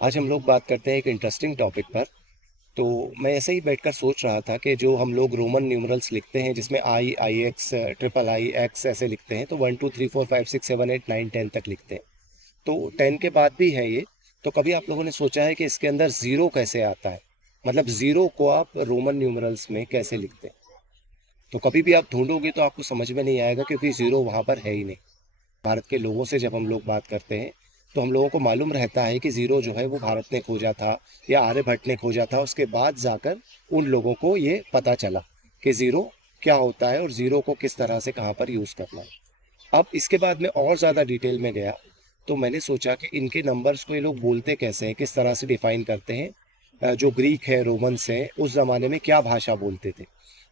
आज हम लोग बात करते हैं एक इंटरेस्टिंग टॉपिक पर। तो मैं ऐसे ही बैठकर सोच रहा था कि जो हम लोग रोमन न्यूमरल्स लिखते हैं, जिसमें आई, आई एक्स, ट्रिपल आई, एक्स ऐसे लिखते हैं, तो 1 2 3 4 5 6 7 8 9 10 तक लिखते हैं। तो 10 के बाद भी है ये। तो कभी आप लोगों ने सोचा है कि इसके अंदर ज़ीरो कैसे आता है? मतलब ज़ीरो को आप रोमन न्यूमरल्स में कैसे लिखते हैं? तो कभी भी आप ढूंढोगे तो आपको समझ में नहीं आएगा, क्योंकि ज़ीरो वहाँ पर है ही नहीं। भारत के लोगों से जब हम लोग बात करते हैं तो हम लोगों को मालूम रहता है कि ज़ीरो जो है वो भारत ने खोजा था या आर्यभट्ट ने खोजा था। उसके बाद जाकर उन लोगों को ये पता चला कि ज़ीरो क्या होता है और ज़ीरो को किस तरह से कहाँ पर यूज़ करना है। अब इसके बाद में और ज़्यादा डिटेल में गया तो मैंने सोचा कि इनके नंबर्स को ये लोग बोलते कैसे हैं, किस तरह से डिफाइन करते हैं। जो ग्रीक है, रोमन्स हैं, उस ज़माने में क्या भाषा बोलते थे।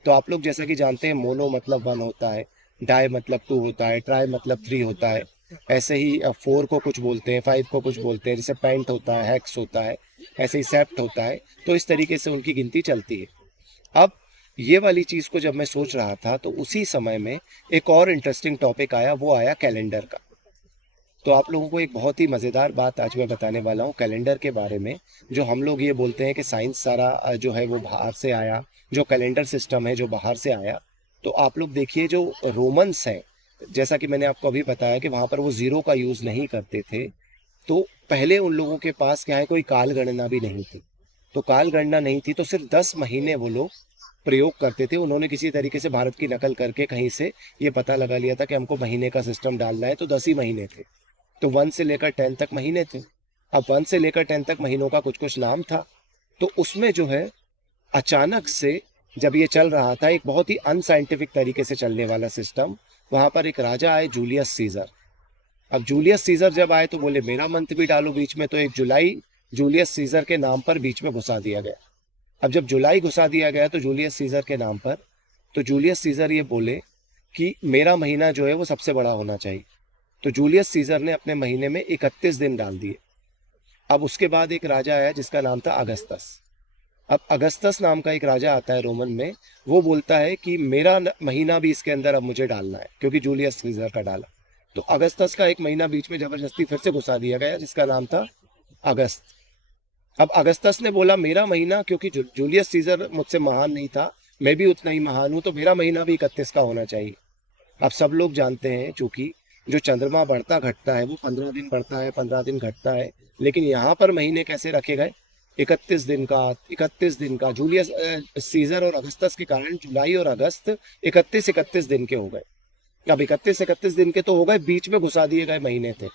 तो आप लोग जैसा कि जानते हैं, मोनो मतलब वन होता है, डाई मतलब टू होता है, ट्राई मतलब थ्री होता है। ऐसे ही फोर को कुछ बोलते हैं, फाइव को कुछ बोलते हैं, जैसे पेंट होता है, हेक्स होता है, ऐसे ही सेप्ट होता है। तो इस तरीके से उनकी गिनती चलती है। अब ये वाली चीज़ को जब मैं सोच रहा था तो उसी समय में एक और इंटरेस्टिंग टॉपिक आया, वो आया कैलेंडर का। तो आप लोगों को एक बहुत ही मज़ेदार बात आज मैं बताने वाला हूँ कैलेंडर के बारे में। जो हम लोग ये बोलते हैं कि साइंस सारा जो है वो बाहर से आया, जो कैलेंडर सिस्टम है जो बाहर से आया। तो आप लोग देखिए, जो रोमन्स हैं, जैसा कि मैंने आपको अभी बताया कि वहाँ पर वो ज़ीरो का यूज़ नहीं करते थे। तो पहले उन लोगों के पास क्या है, कोई काल गणना भी नहीं थी। तो काल गणना नहीं थी तो सिर्फ 10 महीने वो लोग प्रयोग करते थे। उन्होंने किसी तरीके से भारत की नकल करके कहीं से ये पता लगा लिया था कि हमको महीने का सिस्टम डालना है, तो 10 ही महीने थे। तो 1 से लेकर 10 तक महीने थे। अब 1 से लेकर 10 तक महीनों का कुछ कुछ नाम था। तो उसमें जो है, अचानक से जब ये चल रहा था एक बहुत ही अनसाइंटिफिक तरीके से चलने वाला सिस्टम, वहां पर एक राजा आए, जूलियस सीजर। अब जूलियस सीजर जब आए तो बोले मेरा मंथ भी डालो बीच में, तो 1 जुलाई जूलियस सीजर के नाम पर बीच में घुसा दिया गया। अब जब जुलाई घुसा दिया गया तो जूलियस सीजर के नाम पर, तो जूलियस सीजर ये बोले कि मेरा महीना जो है वो सबसे बड़ा होना चाहिए। तो जूलियस सीजर ने अपने महीने में 31 दिन डाल दिए। अब उसके बाद एक राजा आया जिसका नाम था अगस्तस। अब अगस्तस नाम का एक राजा आता है रोमन में। वो बोलता है कि मेरा महीना भी इसके अंदर अब मुझे डालना है, क्योंकि जूलियस सीजर का डाला। तो अगस्तस का एक महीना बीच में जबरदस्ती फिर से घुसा दिया गया, जिसका नाम था अगस्त। अब अगस्तस ने बोला मेरा महीना, क्योंकि जूलियस सीजर मुझसे महान नहीं था, मैं भी उतना ही महान हूं, तो मेरा महीना भी 31 का होना चाहिए। अब सब लोग जानते हैं, चूंकि जो चंद्रमा बढ़ता घटता है वो 15 दिन बढ़ता है, 15 दिन घटता है। लेकिन यहाँ पर महीने कैसे रखे गए? 31 दिन का, 31 दिन का। जूलियस सीजर और अगस्तस के कारण जुलाई और अगस्त 31 31 दिन के हो गए। अब 31 31 दिन के तो हो गए, बीच में घुसा दिए गए महीने थे।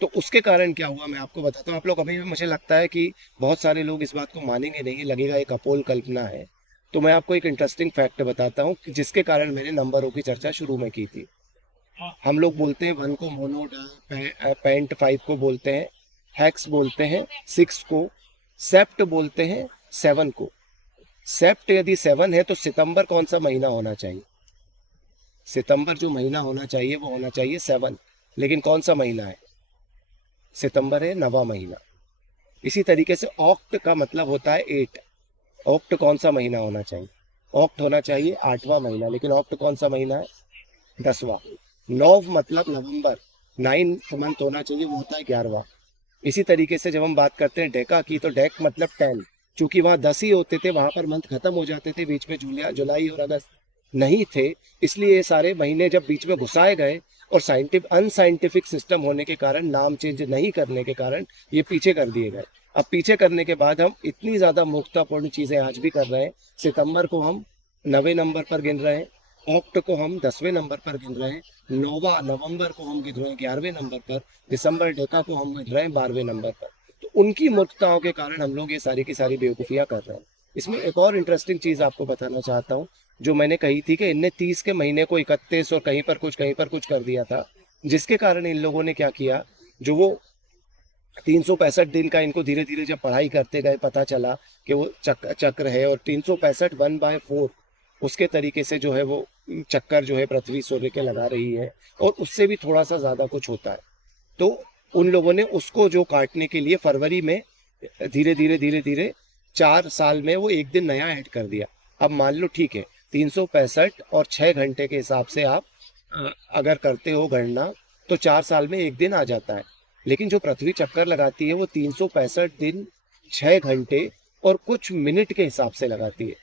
तो उसके कारण क्या हुआ मैं आपको बताता हूँ। आप लोग अभी भी, मुझे लगता है कि बहुत सारे लोग इस बात को मानेंगे नहीं, लगेगा एक अपोल कल्पना है। तो मैं आपको एक इंटरेस्टिंग फैक्ट बताता हूँ कि जिसके कारण मैंने नंबरों की चर्चा शुरू में की थी। हम लोग बोलते हैं वन को मोनो, पेंट 5 को बोलते हैं, हेक्स बोलते हैं 6 को, सेप्ट बोलते हैं 7 को। सेप्ट यदि 7 है तो सितंबर कौन सा महीना होना चाहिए? सितंबर जो महीना होना चाहिए वो होना चाहिए 7। लेकिन कौन सा महीना है? सितंबर है 9वां महीना। इसी तरीके से ऑक्ट का मतलब होता है 8। ऑक्ट कौन सा महीना होना चाहिए? ऑक्ट होना चाहिए 8वां महीना, लेकिन ऑक्ट कौन सा महीना है? 10वां। नौव मतलब नवंबर, 9th मंथ होना चाहिए, वो होता है 11वां। इसी तरीके से जब हम बात करते हैं डेका की, तो डेक मतलब 10। चूंकि वहां 10 ही होते थे, वहां पर मंथ खत्म हो जाते थे, बीच में जुलाई और अगस्त नहीं थे। इसलिए ये सारे महीने जब बीच में घुसाए गए, और अनसाइंटिफिक सिस्टम होने के कारण, नाम चेंज नहीं करने के कारण ये पीछे कर दिए गए। अब पीछे करने के बाद हम इतनी ज्यादा मूर्खतापूर्ण चीजें आज भी कर रहे हैं। सितंबर को हम 9वें नंबर पर गिन रहे हैं, ऑक्ट को हम 10वें नंबर पर गिन रहे हैं, नौवा नवंबर को हम गिन रहे हैं 11वें नंबर पर, दिसंबर डेका को हम गिन रहे हैं 12वें नंबर पर। तो उनकी मूर्खताओं के कारण हम लोग ये सारी की सारी बेवकूफियां कर रहे हैं। इसमें एक और इंटरेस्टिंग चीज आपको बताना चाहता हूँ। जो मैंने कही थी कि इनने 30 के महीने को 31 और कहीं पर कुछ कर दिया था, जिसके कारण इन लोगों ने क्या किया, जो वो 365 दिन का, इनको धीरे धीरे जब पढ़ाई करते गए पता चला कि वो चक्र है, और 365 1/4 उसके तरीके से जो है वो चक्कर जो है पृथ्वी सूर्य के लगा रही है, और उससे भी थोड़ा सा ज्यादा कुछ होता है। तो उन लोगों ने उसको जो काटने के लिए फरवरी में धीरे धीरे 4 साल में वो एक दिन नया ऐड कर दिया। अब मान लो ठीक है, 365 और 6 घंटे के हिसाब से आप अगर करते हो गणना, तो 4 साल में एक दिन आ जाता है। लेकिन जो पृथ्वी चक्कर लगाती है वो 365 दिन 6 घंटे और कुछ मिनट के हिसाब से लगाती है।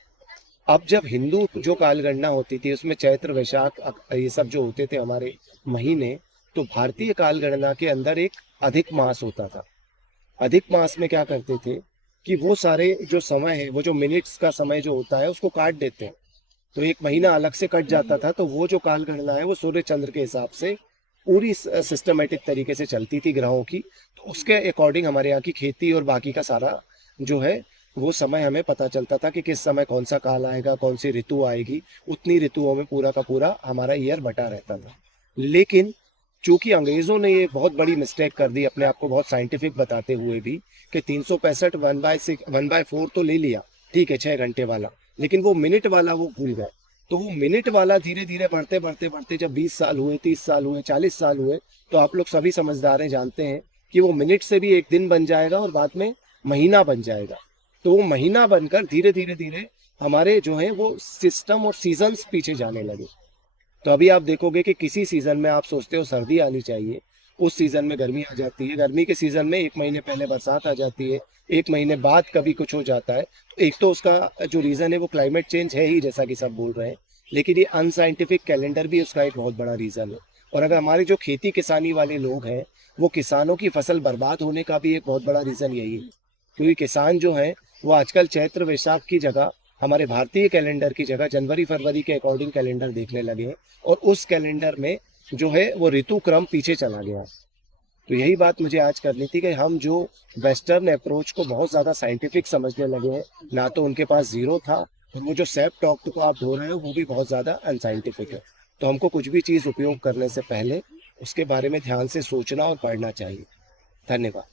अब जब हिंदू जो कालगणना होती थी उसमें चैत्र वैशाख ये सब जो होते थे हमारे महीने, तो भारतीय कालगणना के अंदर एक अधिक मास होता था। अधिक मास में क्या करते थे कि वो सारे जो समय है, वो जो मिनट्स का समय जो होता है उसको काट देते हैं, तो एक महीना अलग से कट जाता था। तो वो जो काल गणना है वो सूर्य चंद्र के हिसाब से पूरी सिस्टमेटिक तरीके से चलती थी ग्रहों की। तो उसके अकॉर्डिंग हमारे यहाँ की खेती और बाकी का सारा जो है वो समय हमें पता चलता था कि किस समय कौन सा काल आएगा, कौन सी ऋतु आएगी। उतनी ऋतुओं में पूरा का पूरा हमारा ईयर बटा रहता था। लेकिन चूंकि अंग्रेजों ने ये बहुत बड़ी मिस्टेक कर दी अपने आप को बहुत साइंटिफिक बताते हुए भी कि 365 1/4 तो ले लिया, ठीक है 6 घंटे वाला, लेकिन वो मिनट वाला वो भूल गए। तो वो मिनट वाला धीरे धीरे बढ़ते बढ़ते बढ़ते जब 20 साल हुए, 30 साल हुए, 40 साल हुए, तो आप लोग सभी समझदार हैं, जानते हैं कि वो मिनट से भी एक दिन बन जाएगा और बाद में महीना बन जाएगा। तो वो महीना बनकर धीरे धीरे धीरे हमारे जो है वो सिस्टम और सीजन्स पीछे जाने लगे। तो अभी आप देखोगे कि किसी सीजन में आप सोचते हो सर्दी आनी चाहिए, उस सीजन में गर्मी आ जाती है, गर्मी के सीजन में एक महीने पहले बरसात आ जाती है, एक महीने बाद कभी कुछ हो जाता है। तो एक तो उसका जो रीज़न है वो क्लाइमेट चेंज है ही, जैसा कि सब बोल रहे हैं, लेकिन ये अनसाइंटिफिक कैलेंडर भी उसका एक बहुत बड़ा रीज़न है। और अगर हमारे जो खेती किसानी वाले लोग हैं, वो किसानों की फसल बर्बाद होने का भी एक बहुत बड़ा रीज़न यही है, क्योंकि किसान जो है वो आजकल चैत्र वैशाख की जगह, हमारे भारतीय कैलेंडर की जगह जनवरी फरवरी के अकॉर्डिंग कैलेंडर देखने लगे हैं, और उस कैलेंडर में जो है वो ऋतु क्रम पीछे चला गया। तो यही बात मुझे आज करनी थी कि हम जो वेस्टर्न अप्रोच को बहुत ज़्यादा साइंटिफिक समझने लगे हैं, ना तो उनके पास जीरो था, और वो जो सेल्फ टॉक को आप ढो रहे हो वो भी बहुत ज़्यादा अनसाइंटिफिक है। तो हमको कुछ भी चीज़ उपयोग करने से पहले उसके बारे में ध्यान से सोचना और पढ़ना चाहिए। धन्यवाद।